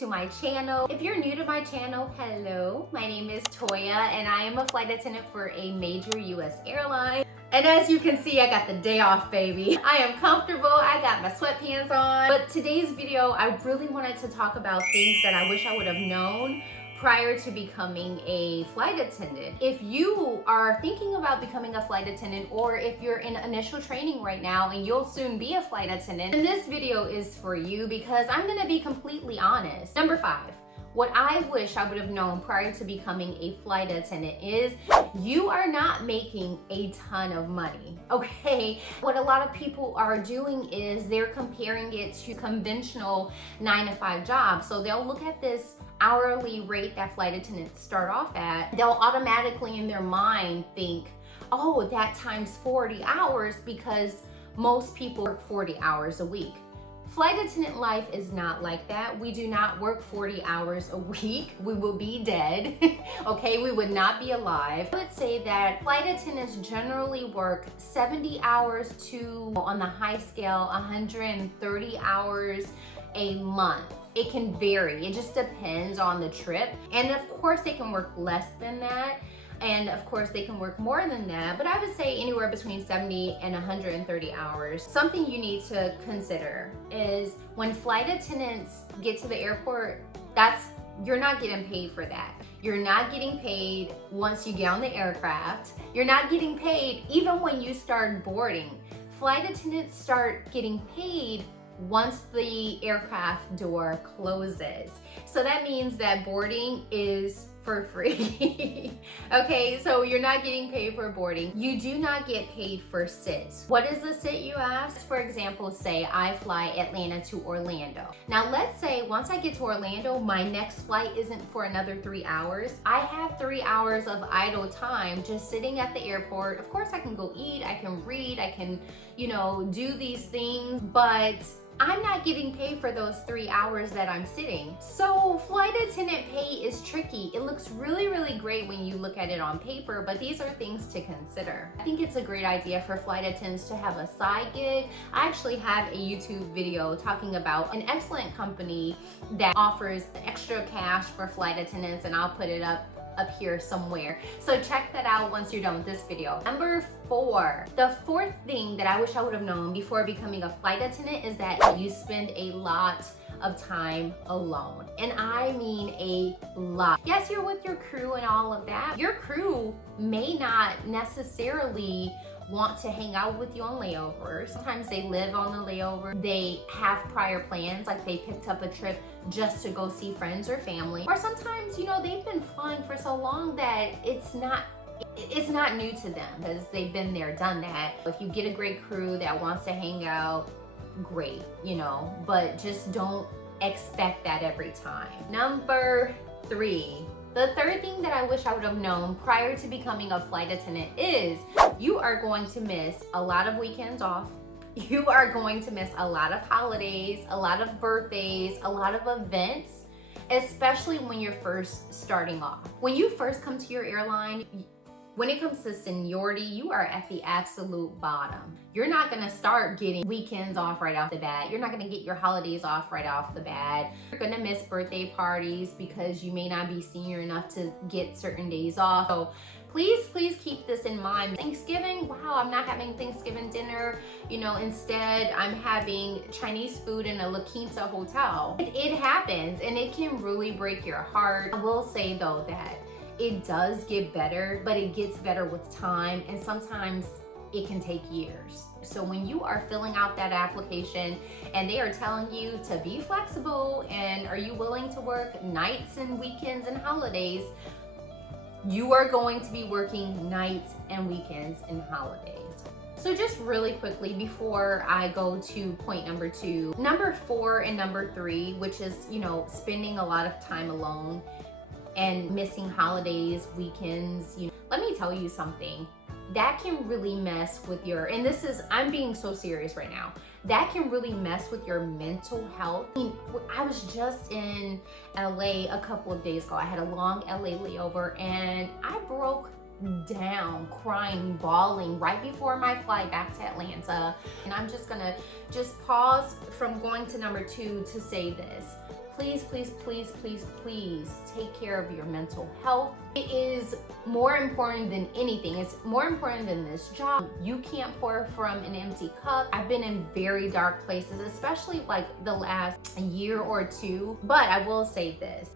to my channel. If you're new to my channel, hello. My name is Toya and I am a flight attendant for a major US airline. And as you can see, I got the day off, baby. I am comfortable, I got my sweatpants on. But today's video, I really wanted to talk about things that I wish I would have known prior to becoming a flight attendant. If you are thinking about becoming a flight attendant, or if you're in initial training right now and you'll soon be a flight attendant, then this video is for you because I'm gonna be completely honest. Number 5. What I wish I would have known prior to becoming a flight attendant is you are not making a ton of money, okay? What a lot of people are doing is they're comparing it to conventional 9-to-5 jobs. So they'll look at this hourly rate that flight attendants start off at. They'll automatically in their mind think, oh, that times 40 hours because most people work 40 hours a week. Flight attendant life is not like that. We do not work 40 hours a week. We will be dead, okay? We would not be alive. I would say that flight attendants generally work 70 hours to, on the high scale, 130 hours a month. It can vary. It just depends on the trip. And of course, they can work less than that. And of course they can work more than that, but I would say anywhere between 70 and 130 hours. Something you need to consider is when flight attendants get to the airport, you're not getting paid for that. You're not getting paid once you get on the aircraft. You're not getting paid even when you start boarding. Flight attendants start getting paid once the aircraft door closes. So that means that boarding is for free. Okay, so you're not getting paid for boarding. You do not get paid for sits. What is a sit, you ask? For example, say I fly Atlanta to Orlando. Now let's say once I get to Orlando, my next flight isn't for another 3 hours. I have 3 hours of idle time just sitting at the airport. Of course I can go eat, I can read, I can, do these things, but I'm not getting paid for those 3 hours that I'm sitting. So flight attendant pay is tricky. It looks really, really great when you look at it on paper, but these are things to consider. I think it's a great idea for flight attendants to have a side gig. I actually have a YouTube video talking about an excellent company that offers extra cash for flight attendants, and I'll put it up here somewhere. So check that out once you're done with this video. Number 4, the 4th thing that I wish I would have known before becoming a flight attendant is that you spend a lot of time alone. And I mean a lot. Yes, you're with your crew and all of that. Your crew may not necessarily want to hang out with you on layovers. Sometimes they live on the layover. They have prior plans, like they picked up a trip just to go see friends or family. Or sometimes, they've been flying for so long that it's not new to them because they've been there, done that. If you get a great crew that wants to hang out, great, but just don't expect that every time. Number 3. The 3rd thing that I wish I would have known prior to becoming a flight attendant is you are going to miss a lot of weekends off. You are going to miss a lot of holidays, a lot of birthdays, a lot of events, especially when you're first starting off. When you first come to your airline, when it comes to seniority, you are at the absolute bottom. You're not gonna start getting weekends off right off the bat. You're not gonna get your holidays off right off the bat. You're gonna miss birthday parties because you may not be senior enough to get certain days off. So please keep this in mind. Thanksgiving, wow, I'm not having Thanksgiving dinner. Instead I'm having Chinese food in a La Quinta hotel. It happens and it can really break your heart. I will say though that it does get better, but it gets better with time, and sometimes it can take years. So when you are filling out that application and they are telling you to be flexible and are you willing to work nights and weekends and holidays, you are going to be working nights and weekends and holidays. So just really quickly before I go to point number 2, number 4 and number 3, which is, spending a lot of time alone and missing holidays, weekends, let me tell you something. That can really mess with I'm being so serious right now. That can really mess with your mental health. I was just in LA a couple of days ago. I had a long LA layover and I broke down, crying, bawling right before my flight back to Atlanta. And I'm just gonna pause from going to number 2 to say this. please, please, please, please, please take care of your mental health. It is more important than anything. It's more important than this job. You can't pour from an empty cup. I've been in very dark places, especially like the last year or two, but I will say this.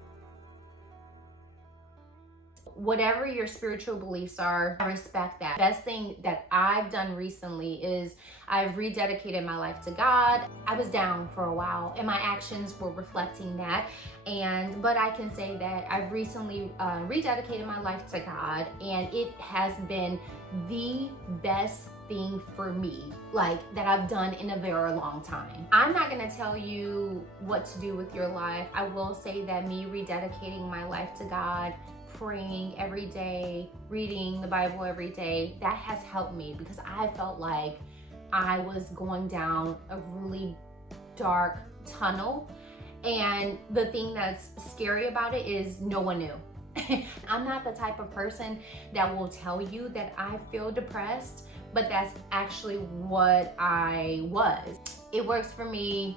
Whatever your spiritual beliefs are, I respect that. Best thing that I've done recently is I've rededicated my life to God. I was down for a while and my actions were reflecting that. But I can say that I've recently rededicated my life to God, and it has been the best thing for me, like, that I've done in a very long time. I'm not gonna tell you what to do with your life. I will say that me rededicating my life to God, praying every day, reading the Bible every day, that has helped me, because I felt like I was going down a really dark tunnel. And the thing that's scary about it is no one knew. I'm not the type of person that will tell you that I feel depressed, but that's actually what I was. It works for me.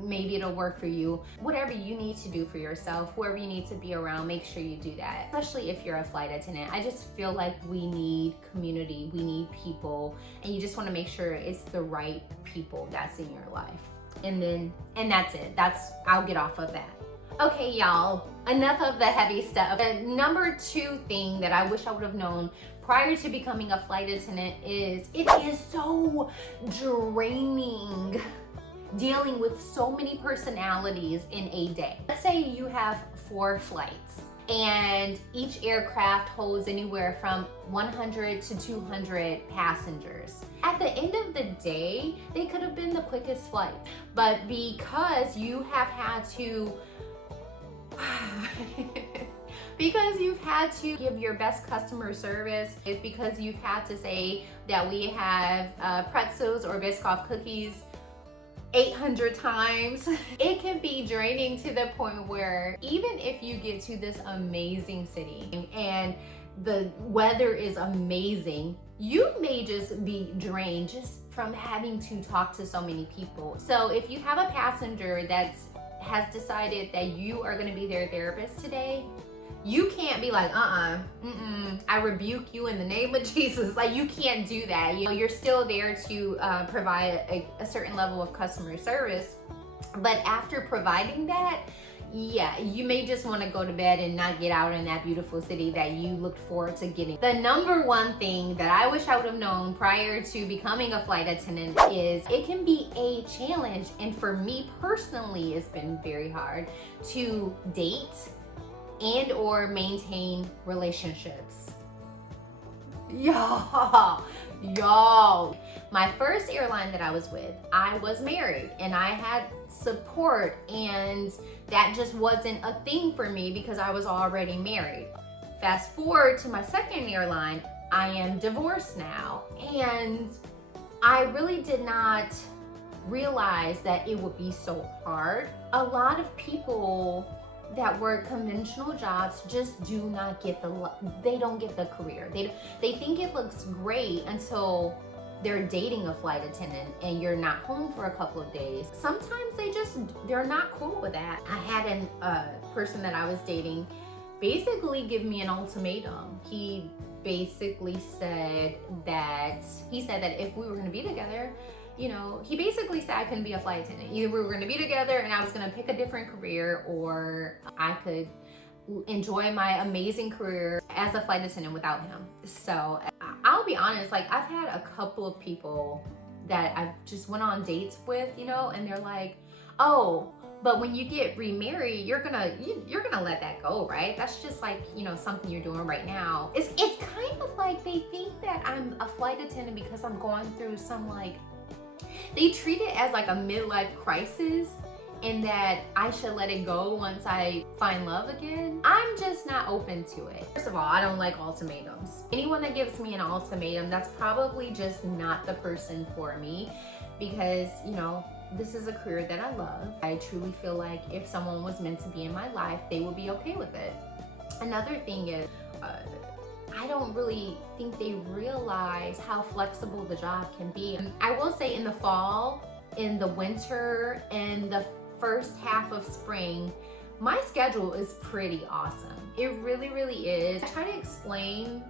Maybe it'll work for you. Whatever you need to do for yourself, whoever you need to be around, make sure you do that. Especially if you're a flight attendant. I just feel like we need community, we need people, and you just want to make sure it's the right people that's in your life. And that's it. I'll get off of that. Okay, y'all, enough of the heavy stuff. The number 2 thing that I wish I would have known prior to becoming a flight attendant is it is so draining dealing with so many personalities in a day. Let's say you have 4 flights and each aircraft holds anywhere from 100 to 200 passengers. At the end of the day, they could have been the quickest flight, but because you have had to because you've had to give your best customer service, it's because you've had to say that we have pretzels or Biscoff cookies 800 times. It can be draining to the point where even if you get to this amazing city and the weather is amazing, you may just be drained just from having to talk to so many people. So if you have a passenger that has decided that you are going to be their therapist today, you can't be like, I rebuke you in the name of Jesus. Like, you can't do that. You know, you're still there to provide a certain level of customer service. But after providing that, yeah, you may just want to go to bed and not get out in that beautiful city that you looked forward to getting. The number 1 thing that I wish I would have known prior to becoming a flight attendant is it can be a challenge. And for me personally, it's been very hard to date and or maintain relationships. Y'all, my first airline that I was with, I was married and I had support, and that just wasn't a thing for me because I was already married. Fast forward to my second airline, I am divorced now, and I really did not realize that it would be so hard. A lot of people that work conventional jobs just do not get they don't get the career. They think it looks great until they're dating a flight attendant and you're not home for a couple of days. Sometimes they're not cool with that. I had a person that I was dating basically give me an ultimatum. He basically said that if we were gonna be together, you know, he basically said I couldn't be a flight attendant. Either we were gonna be together and I was gonna pick a different career, or I could enjoy my amazing career as a flight attendant without him. So I'll be honest, like, I've had a couple of people that I've just went on dates with, you know, and they're like, oh, but when you get remarried, you're gonna let that go, right? That's just like, you know, something you're doing right now. It's kind of like they think that I'm a flight attendant because I'm going through some, like, they treat it as like a midlife crisis, and that I should let it go once I find love again. I'm just not open to it. First of all, I don't like ultimatums. Anyone that gives me an ultimatum, that's probably just not the person for me, because, you know, this is a career that I love. I truly feel like if someone was meant to be in my life, they would be okay with it. Another thing is, I don't really think they realize how flexible the job can be. I will say in the fall, in the winter, and the first half of spring, my schedule is pretty awesome. It really, really is. I try to explain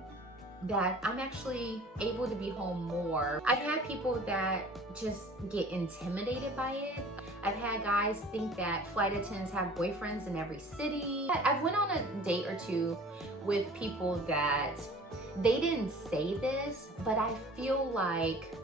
that I'm actually able to be home more. I've had people that just get intimidated by it. I've had guys think that flight attendants have boyfriends in every city. I've went on a date or two with people that they didn't say this, but I feel like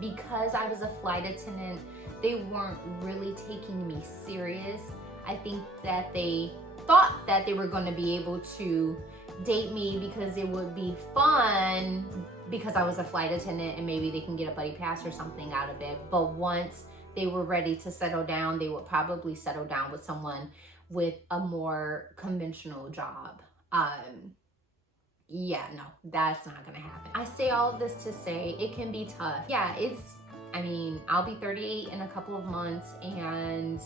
because I was a flight attendant, they weren't really taking me serious. I think that they thought that they were going to be able to date me because it would be fun because I was a flight attendant and maybe they can get a buddy pass or something out of it. But once they were ready to settle down, they would probably settle down with someone with a more conventional job. Yeah, no, that's not gonna happen. I say all of this to say it can be tough. Yeah, I mean, I'll be 38 in a couple of months and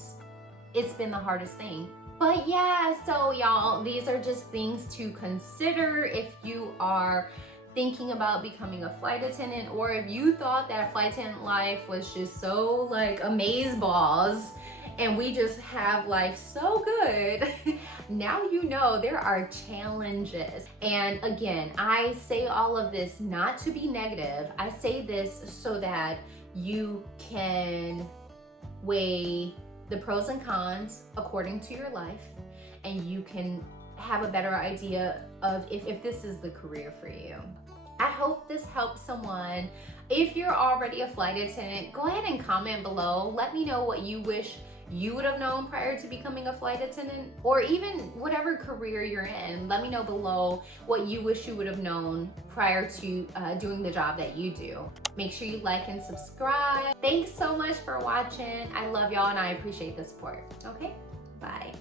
it's been the hardest thing. But yeah, so y'all, these are just things to consider if you are thinking about becoming a flight attendant, or if you thought that flight attendant life was just so like amazeballs and we just have life so good. Now you know there are challenges. And again, I say all of this not to be negative. I say this so that you can weigh the pros and cons according to your life, and you can have a better idea of if this is the career for you. I hope this helps someone. If you're already a flight attendant, go ahead and comment below. Let me know what you wish you would have known prior to becoming a flight attendant, or even whatever career you're in. Let me know below what you wish you would have known prior to doing the job that you do. Make sure you like and subscribe. Thanks so much for watching. I love y'all and I appreciate the support. Okay, bye.